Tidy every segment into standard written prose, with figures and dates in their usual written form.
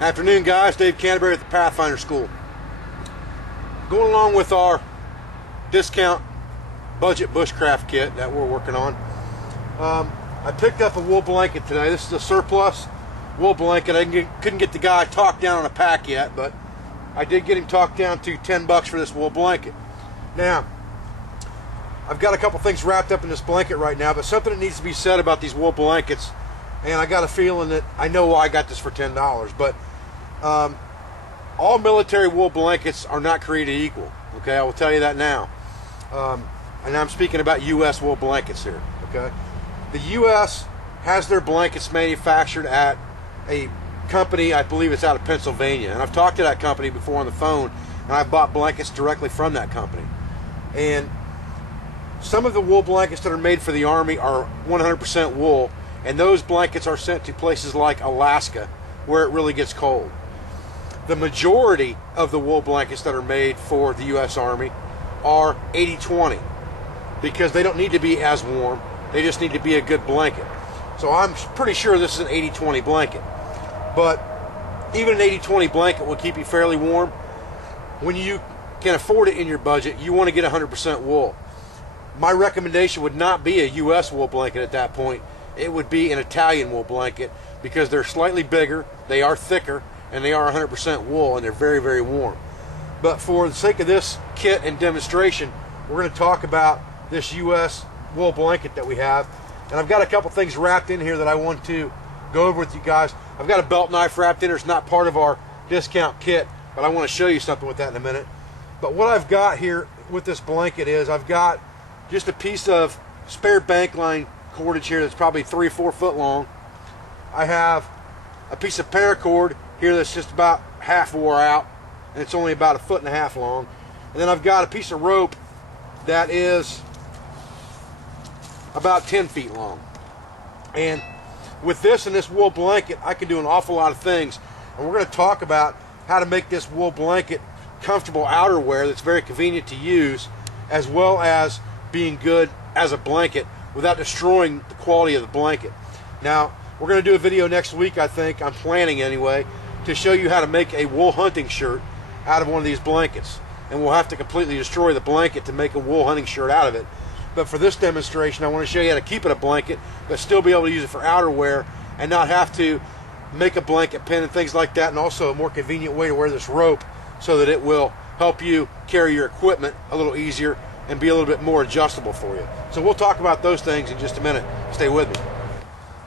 Afternoon, guys. Dave Canterbury at the Pathfinder School. Going along with our discount budget bushcraft kit that we're working on. I picked up a wool blanket today. This is a surplus wool blanket. Couldn't get the guy talked down on a pack yet, but I did get him talked down to 10 bucks for this wool blanket. Now, I've got a couple things wrapped up in this blanket right now, but something that needs to be said about these wool blankets, and I got a feeling that I know why I got this for $10, but all military wool blankets are not created equal. Okay, I will tell you that now. And I'm speaking about U.S. wool blankets here. Okay, the U.S. has their blankets manufactured at a company, I believe it's out of Pennsylvania, and I've talked to that company before on the phone, and I've bought blankets directly from that company. And some of the wool blankets that are made for the Army are 100% wool, and those blankets are sent to places like Alaska where it really gets cold. The majority of the wool blankets that are made for the U.S. Army are 80-20 because they don't need to be as warm, they just need to be a good blanket. So I'm pretty sure this is an 80-20 blanket, but even an 80-20 blanket will keep you fairly warm. When you can afford it in your budget, you want to get 100% wool. My recommendation would not be a U.S. wool blanket at that point. It would be an Italian wool blanket because they're slightly bigger, they are thicker, and they are 100% wool, and they're very, very warm. But for the sake of this kit and demonstration, we're going to talk about this U.S. wool blanket that we have. And I've got a couple things wrapped in here that I want to go over with you guys. I've got a belt knife wrapped in here. It's not part of our discount kit, but I want to show you something with that in a minute. But what I've got here with this blanket is I've got just a piece of spare bank line cordage here that's probably 3 or 4 foot long. I have a piece of paracord here that's just about half wore out, and it's only about 1.5 feet long. And then I've got a piece of rope that is about 10 feet long. And with this and this wool blanket, I can do an awful lot of things. And we're going to talk about how to make this wool blanket comfortable outerwear that's very convenient to use, as well as being good as a blanket without destroying the quality of the blanket. Now, we're going to do a video next week, I think, I'm planning anyway, to show you how to make a wool hunting shirt out of one of these blankets. And we'll have to completely destroy the blanket to make a wool hunting shirt out of it. But for this demonstration, I want to show you how to keep it a blanket, but still be able to use it for outerwear and not have to make a blanket pin and things like that, and also a more convenient way to wear this rope so that it will help you carry your equipment a little easier and be a little bit more adjustable for you. So we'll talk about those things in just a minute. Stay with me.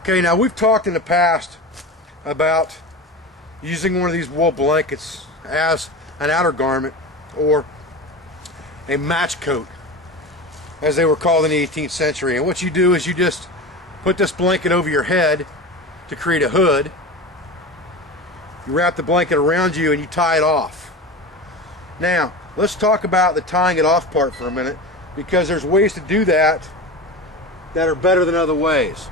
Okay, now we've talked in the past about using one of these wool blankets as an outer garment, or a match coat, as they were called in the 18th century. And what you do is you just put this blanket over your head to create a hood. You wrap the blanket around you and you tie it off. Now, let's talk about the tying it off part for a minute, because there's ways to do that that are better than other ways.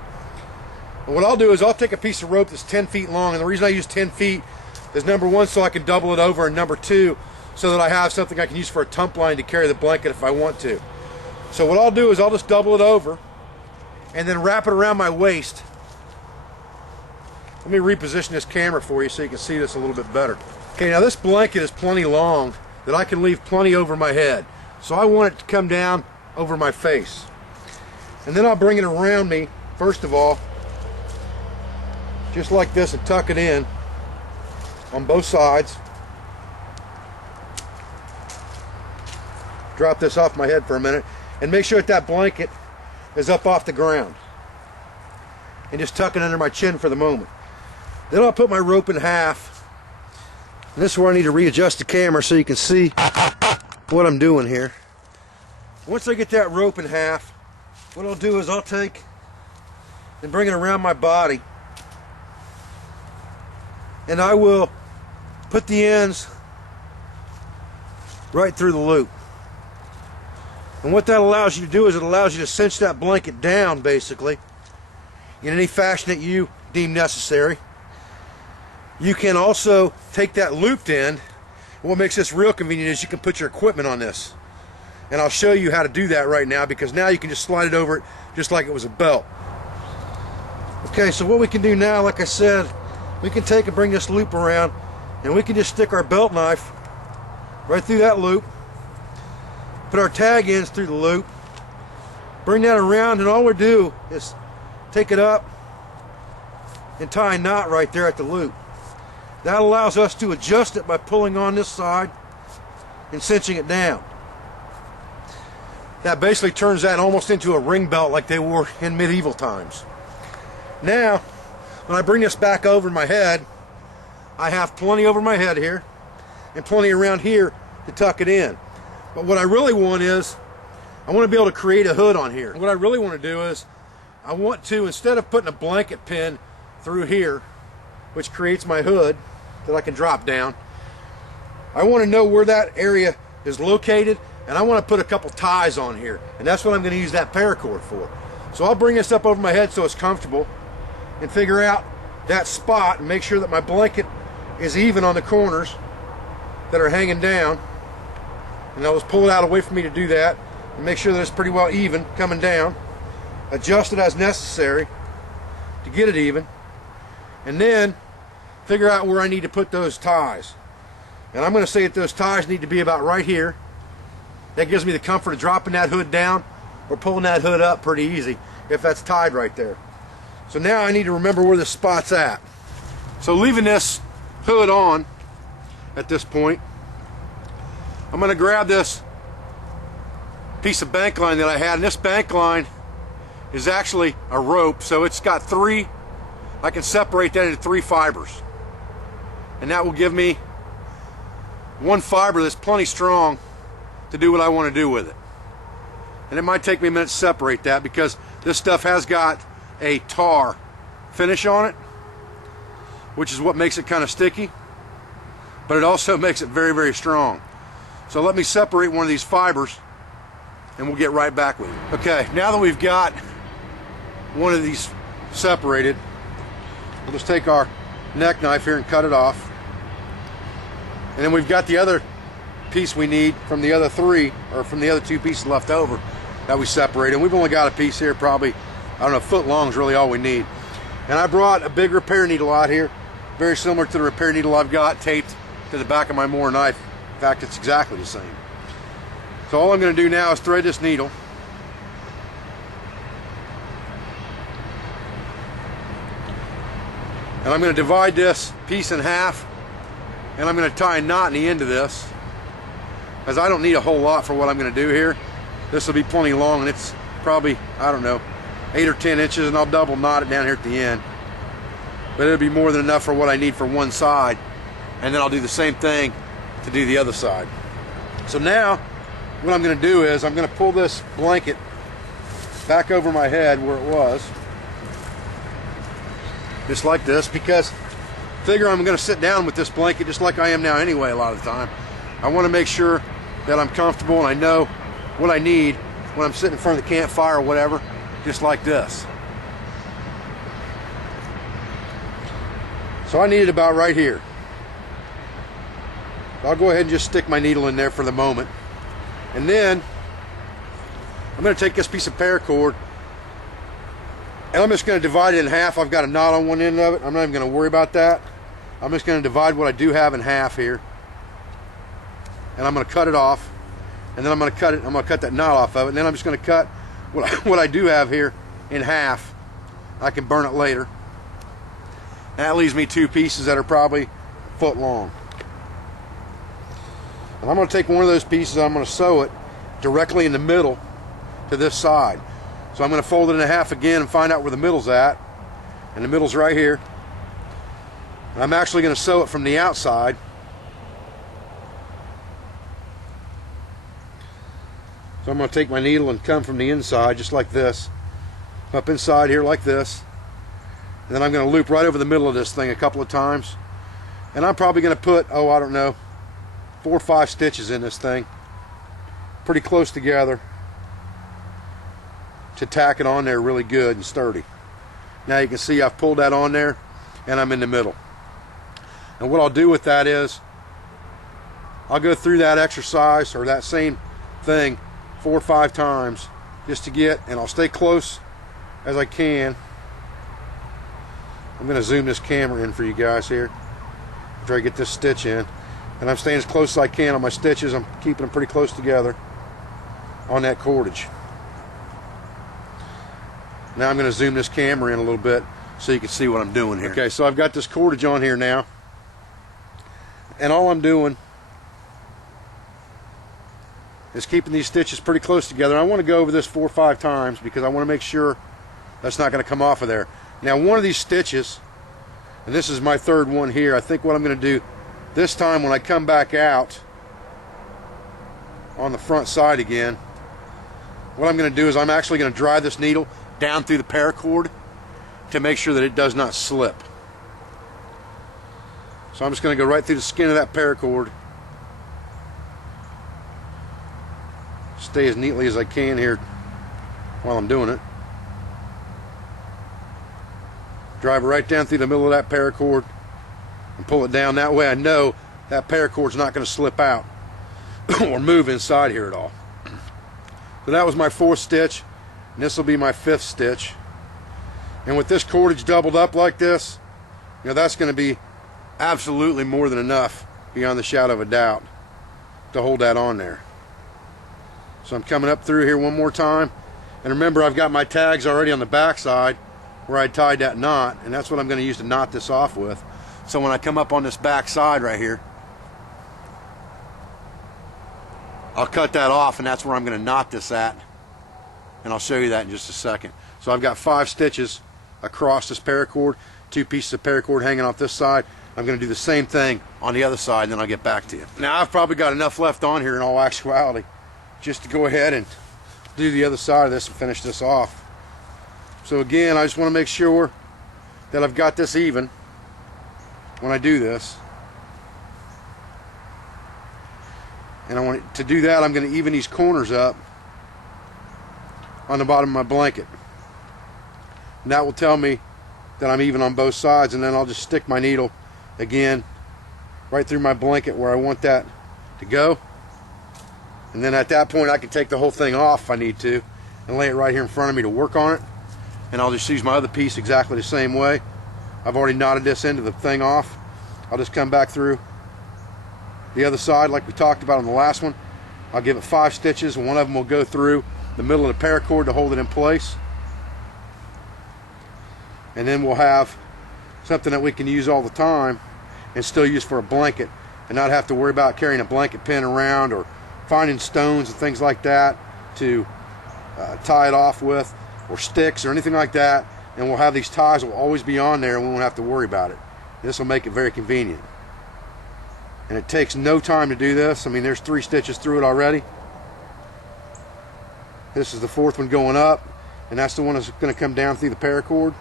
And what I'll do is I'll take a piece of rope that's 10 feet long, and the reason I use 10 feet is, number one, so I can double it over, and number two, so that I have something I can use for a tump line to carry the blanket if I want to. So what I'll do is I'll just double it over and then wrap it around my waist. Let me reposition this camera for you so you can see this a little bit better. Okay, now this blanket is plenty long that I can leave plenty over my head. So I want it to come down over my face. And then I'll bring it around me, first of all, just like this, and tuck it in on both sides. Drop this off my head for a minute and make sure that blanket is up off the ground, and just tuck it under my chin for the moment. Then I'll put my rope in half, and this is where I need to readjust the camera so you can see what I'm doing here. Once I get that rope in half, what I'll do is I'll take and bring it around my body, and I will put the ends right through the loop. And what that allows you to do is it allows you to cinch that blanket down, basically, in any fashion that you deem necessary. You can also take that looped end. What makes this real convenient is you can put your equipment on this. And I'll show you how to do that right now, because now you can just slide it over it just like it was a belt. Okay, so what we can do now, like I said, we can take and bring this loop around, and we can just stick our belt knife right through that loop, put our tag ends through the loop, bring that around, and all we do is take it up and tie a knot right there at the loop. That allows us to adjust it by pulling on this side and cinching it down. That basically turns that almost into a ring belt like they wore in medieval times. Now, when I bring this back over my head, I have plenty over my head here and plenty around here to tuck it in. But what I really want is, I want to be able to create a hood on here. What I really want to do is, I want to, instead of putting a blanket pin through here, which creates my hood that I can drop down, I want to know where that area is located, and I want to put a couple ties on here, and that's what I'm going to use that paracord for. So I'll bring this up over my head so it's comfortable and figure out that spot and make sure that my blanket is even on the corners that are hanging down, and I'll just pull it out away from me to do that and make sure that it's pretty well even coming down, adjust it as necessary to get it even, and then figure out where I need to put those ties. And I'm going to say that those ties need to be about right here. That gives me the comfort of dropping that hood down or pulling that hood up pretty easy if that's tied right there. So now I need to remember where this spot's at. So leaving this hood on at this point, I'm going to grab this piece of bank line that I had, and this bank line is actually a rope, so it's got three, I can separate that into 3 fibers, and that will give me one fiber that's plenty strong to do what I want to do with it. And it might take me a minute to separate that because this stuff has got a tar finish on it, which is what makes it kind of sticky, but it also makes it very, very strong. So let me separate one of these fibers and we'll get right back with it. Okay, now that we've got one of these separated, we'll just take our neck knife here and cut it off. And then we've got the other piece we need from the other 3, or from the other 2 pieces left over that we separated. And we've only got a piece here, probably, I don't know, a foot long is really all we need. And I brought a big repair needle out here, very similar to the repair needle I've got taped to the back of my Moore knife. In fact, it's exactly the same. So all I'm going to do now is thread this needle. And I'm going to divide this piece in half, and I'm going to tie a knot in the end of this, as I don't need a whole lot for what I'm going to do here. This will be plenty long, and it's probably, I don't know, 8 or 10 inches, and I'll double knot it down here at the end. But it'll be more than enough for what I need for one side, and then I'll do the same thing to do the other side. So now, what I'm going to do is I'm going to pull this blanket back over my head where it was, just like this, because I figure I'm going to sit down with this blanket just like I am now anyway a lot of the time. I want to make sure that I'm comfortable and I know what I need when I'm sitting in front of the campfire or whatever, just like this. So I need it about right here. I'll go ahead and just stick my needle in there for the moment. And then I'm going to take this piece of paracord and I'm just going to divide it in half. I've got a knot on one end of it. I'm not even going to worry about that. I'm just going to divide what I do have in half here. And I'm going to cut it off. And then I'm going to cut that knot off of it. And then I'm just going to cut what I do have here in half. I can burn it later. And that leaves me 2 pieces that are probably a foot long. And I'm going to take one of those pieces, I'm going to sew it directly in the middle to this side. So I'm going to fold it in half again and find out where the middle's at. And the middle's right here. And I'm actually going to sew it from the outside. So I'm going to take my needle and come from the inside just like this, up inside here like this, and then I'm going to loop right over the middle of this thing a couple of times, and I'm probably going to put, oh, I don't know, 4 or 5 stitches in this thing, pretty close together, to tack it on there really good and sturdy. Now you can see I've pulled that on there and I'm in the middle. And what I'll do with that is I'll go through that exercise or that same thing 4 or 5 times just to get, and I'll stay close as I can I'm going to zoom this camera in for you guys here. Try to get this stitch in. And I'm staying as close as I can on my stitches. I'm keeping them pretty close together on that cordage. Now I'm going to zoom this camera in a little bit so you can see what I'm doing here. Okay, so I've got this cordage on here now. And all I'm doing is keeping these stitches pretty close together. I want to go over this 4 or 5 times because I want to make sure that's not going to come off of there. Now one of these stitches, and this is my third one here, I think what I'm going to do this time when I come back out on the front side again, what I'm going to do is I'm actually going to drive this needle down through the paracord to make sure that it does not slip. So I'm just going to go right through the skin of that paracord. Stay as neatly as I can here while I'm doing it. Drive it right down through the middle of that paracord and pull it down. That way I know that paracord's not going to slip out or move inside here at all. So that was my 4th stitch, and this will be my 5th stitch. And with this cordage doubled up like this, you know, that's going to be absolutely more than enough, beyond the shadow of a doubt, to hold that on there. So I'm coming up through here one more time, and remember I've got my tags already on the back side where I tied that knot, and that's what I'm going to use to knot this off with. So when I come up on this back side right here, I'll cut that off, and that's where I'm going to knot this at, and I'll show you that in just a second. So I've got 5 stitches across this paracord, 2 pieces of paracord hanging off this side. I'm going to do the same thing on the other side, and then I'll get back to you. Now I've probably got enough left on here in all actuality just to go ahead and do the other side of this and finish this off. So again, I just want to make sure that I've got this even when I do this. And I want to do that, I'm going to even these corners up on the bottom of my blanket. And that will tell me that I'm even on both sides, and then I'll just stick my needle again right through my blanket where I want that to go. And then at that point I can take the whole thing off if I need to and lay it right here in front of me to work on it. And I'll just use my other piece exactly the same way. I've already knotted this end of the thing off. I'll just come back through the other side like we talked about on the last one. I'll give it 5 stitches, and one of them will go through the middle of the paracord to hold it in place. And then we'll have something that we can use all the time and still use for a blanket, and not have to worry about carrying a blanket pin around or finding stones and things like that to tie it off with, or sticks or anything like that. And we'll have these ties will always be on there, and we won't have to worry about it. This will make it very convenient. And it takes no time to do this. I mean, there's 3 stitches through it already. This is the 4th one going up, and that's the one that's going to come down through the paracord.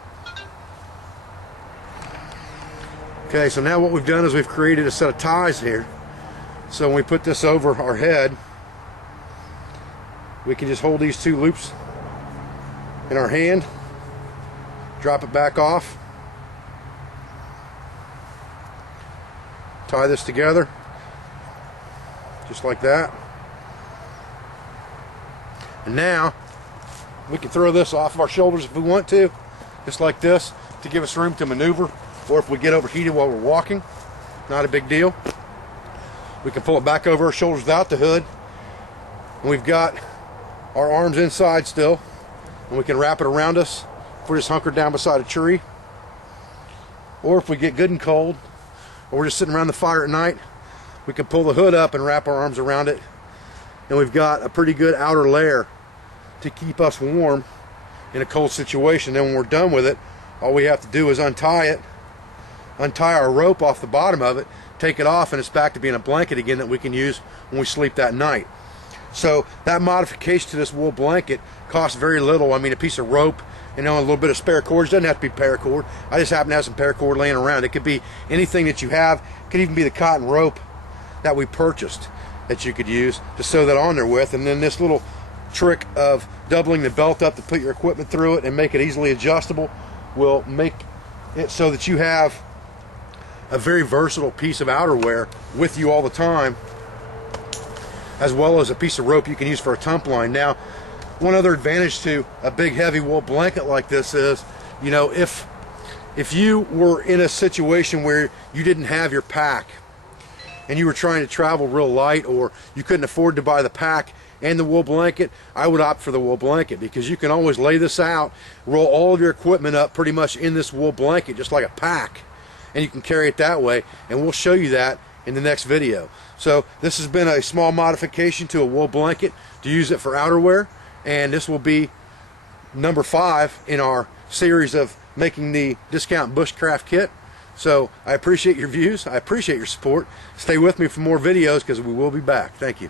Okay, so now what we've done is we've created a set of ties here. So when we put this over our head, we can just hold these 2 loops in our hand, drop it back off, tie this together just like that, and now we can throw this off of our shoulders if we want to, just like this, to give us room to maneuver, or if we get overheated while we're walking, not a big deal. We can pull it back over our shoulders without the hood, and we've got our arms inside still, and we can wrap it around us if we're just hunkered down beside a tree, or if we get good and cold, or we're just sitting around the fire at night, we can pull the hood up and wrap our arms around it, and we've got a pretty good outer layer to keep us warm in a cold situation. Then when we're done with it, all we have to do is untie our rope off the bottom of it, take it off, and it's back to being a blanket again that we can use when we sleep that night. So that modification to this wool blanket costs very little. I mean, a piece of rope, you know, a little bit of spare cord. It doesn't have to be paracord. I just happen to have some paracord laying around. It could be anything that you have. It could even be the cotton rope that we purchased that you could use to sew that on there with. And then this little trick of doubling the belt up to put your equipment through it and make it easily adjustable will make it so that you have a very versatile piece of outerwear with you all the time, as well as a piece of rope you can use for a tump line. Now, one other advantage to a big heavy wool blanket like this is, you know, if if you were in a situation where you didn't have your pack and you were trying to travel real light, or you couldn't afford to buy the pack and the wool blanket, I would opt for the wool blanket, because you can always lay this out, roll all of your equipment up pretty much in this wool blanket just like a pack, and you can carry it that way, and we'll show you that in the next video. So this has been a small modification to a wool blanket to use it for outerwear, and this will be number 5 in our series of making the discount bushcraft kit. So I appreciate your views, I appreciate your support. Stay with me for more videos, because we will be back. Thank you.